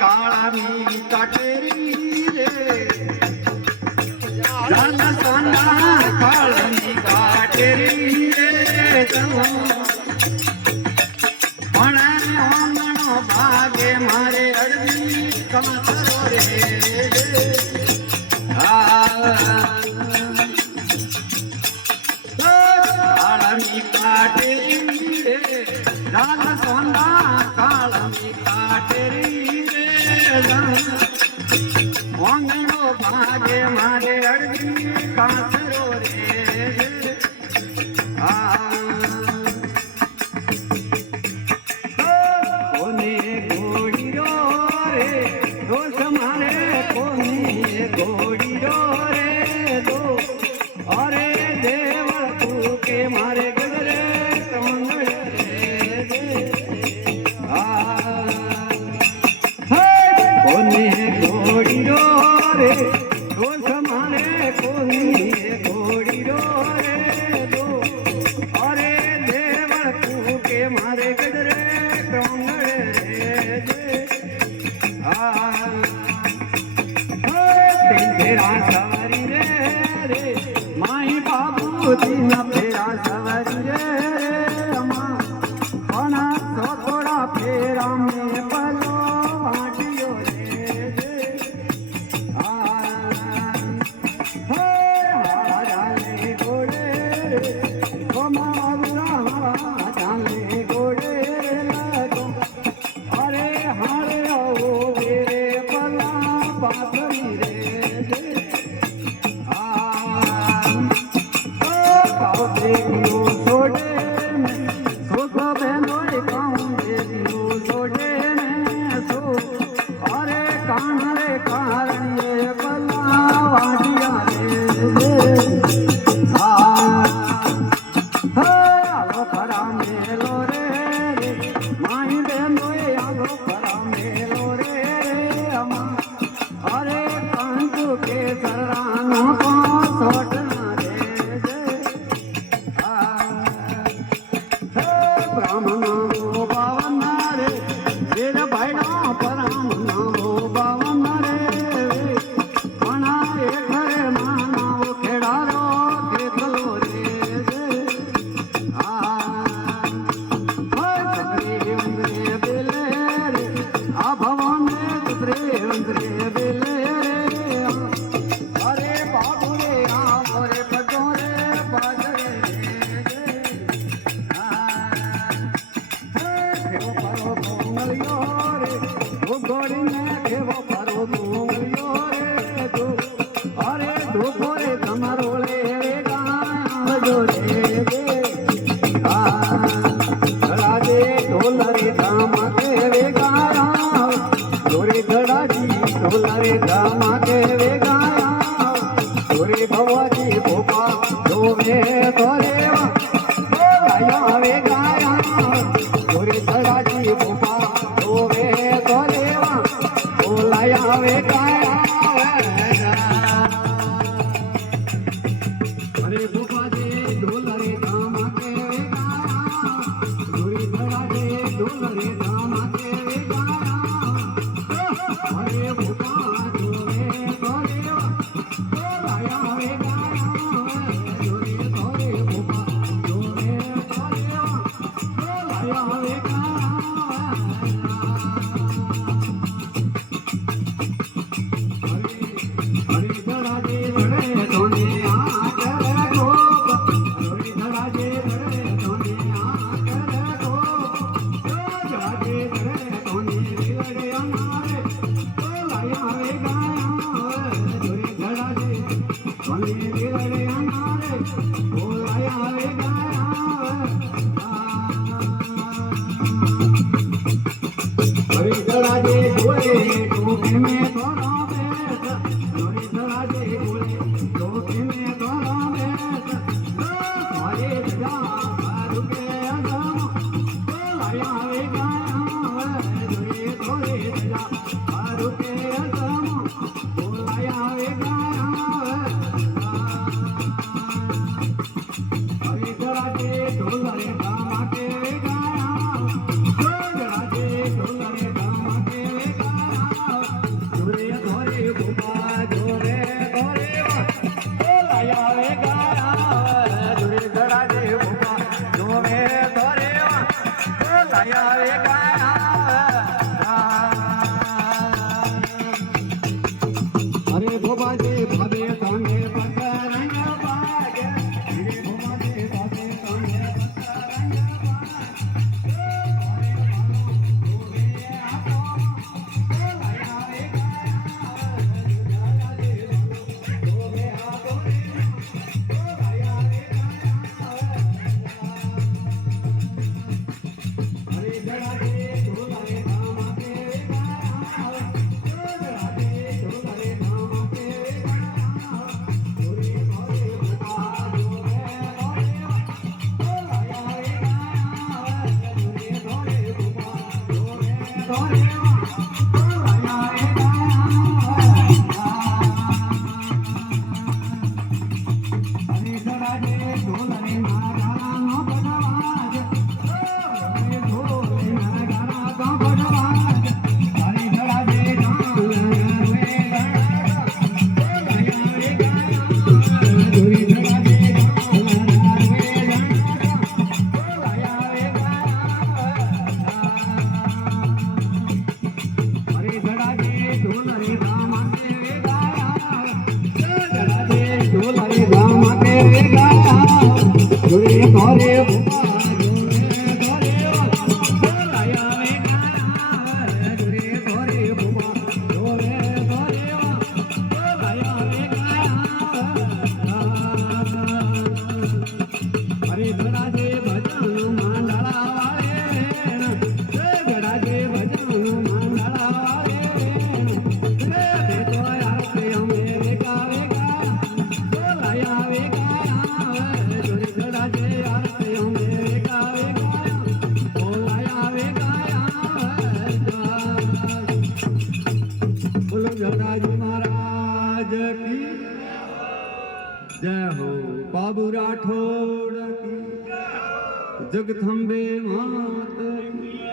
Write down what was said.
કાળાની કાટેરી રે રાના સાંડા કાળાની કાટેરી રે ભણે ભાગે મારે અડવી કાંતરો રે કાળાની કાટેરી રે રાના સાંડા કાળાની કાટેરી રે વાંગણો ભાગે મારે અડવી કાંતરો રે કોને ગોળીરો રે દોષ મારે કોને ગોળીરો રે દો અરે દેવ તું કે મારે ગગરે કોને ગોળીરો રે દોષ મારે કોને ગોળીરો રે દો અરે દેવ તું કે મારે ગગરે फेरा सवारी रे माई बाबू तीन फेरा सवारी रे अम्मा कोना तो थोड़ा फेरा में पलो वाटियो रे हाले गोड़े ओ मावरा जाले गोड़े लगो अरे हाले ओ रे पला पाथरी रे देवियो सोडे में सोखो बहनों गाँव देवियो सोडे में सो अरे कानरे कारणिये बला वाटिया रे आलो फरा मेलो रे माही बहनों आलो फरा मेलो रे अम्मा अरे कांजू के सरानो को सोटना ब्राह्मणो बावन रे वेद भाइना ब्राह्मणो बावन रे मना एक घरे माना खेड़ारो खेतलो रे सगरे उंदरे बेले रे आ भवन दूसरे उंदरे बेले रे अरे बाबू रे आ मोरे पटो रे बाजरे गोड़ी में केवो परो दूंगलियो रे तू अरे धूपो रे कमरो रे गाया जोरे राजे ढोल रे धामा के वे गाया जोरे गड़ाजी ढोल रे धामा के वे गाया जोरे भवाजी भोपा जोरे तोरे गाया वे गाया जोरे गड़ाजी भोपा जोरे तोरे लाया वे गाया अरे भोपा दे ढोल रे धामा के वे गाया जोरे गड़ा दे ढोल रे धामा के वे गाया अरे भोपा जोरे तोरे लाया वे गाया जोरे तोरे भोपा जोरे तोरे लाया वे गाया हरि बड़ा दे बड़े धोने आ વે ગાયા ધુરે ધડા જે ભૂપા જોવે ધોરે લાયા વે ગાયા અરે ભોબાજે ભાવે સામે પકરંગ બાગે ધીરે ભોબાજે ભાવે સામે પકરંગ जय हो बाबू राठौड़ की जगदम्बे मात की।